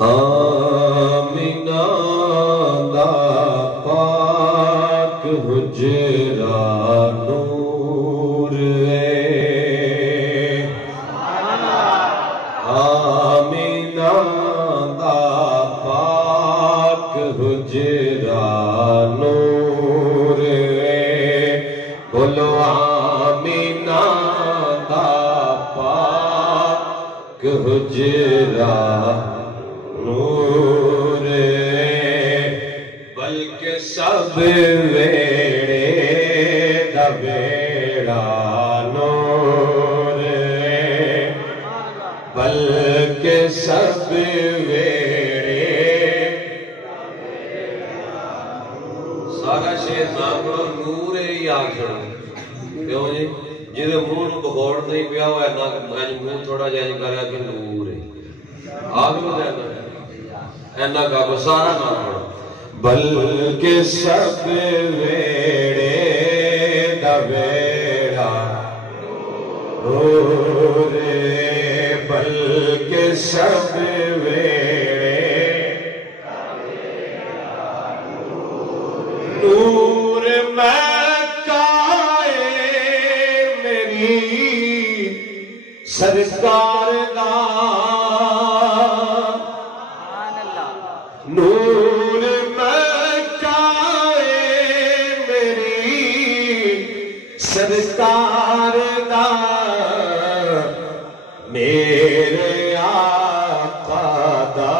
آمینہ دا پاک حجرہ نور ہے آمینہ دا پاک حجرہ نور ہے بولو آمینہ دا پاک حجرہ نور بلکہ سب ویڑے دا ویڑا نور بلکہ سب ویڑے سارا شیر نام پڑھو نور ہی آگھڑا کیوں جی جیدے منہ بخوڑ نہیں پیا ہوا ہے منہ تھوڑا جائیں کریا کہ نور ہے آگ میں جانا اینا کا کو سارا نام پڑھو بلکہ سب ویڑے دا ویڑا نور بلکہ سب ویڑے نور مکہ میری سرکار دا نور مکہ میری سرکار دا میرے آقا دا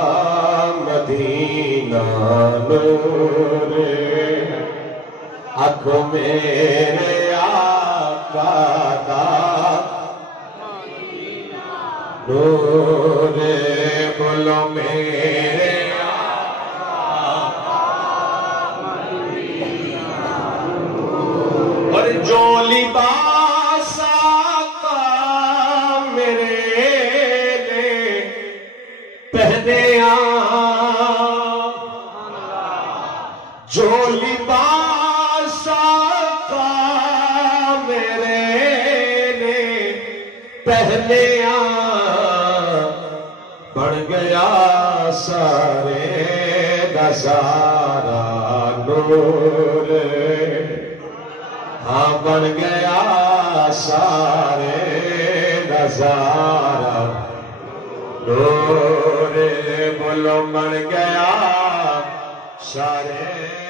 مدینہ نور آنکھو میرے آقا دا نور بولو میرے اور جو لباس آقا میرے لے پہنے جو لباس آقا میرے لے پہنے بڑھ گیا سارے دا سارا نور ہاں بن گیا سارے نظارہ نور بولو بن گیا سارے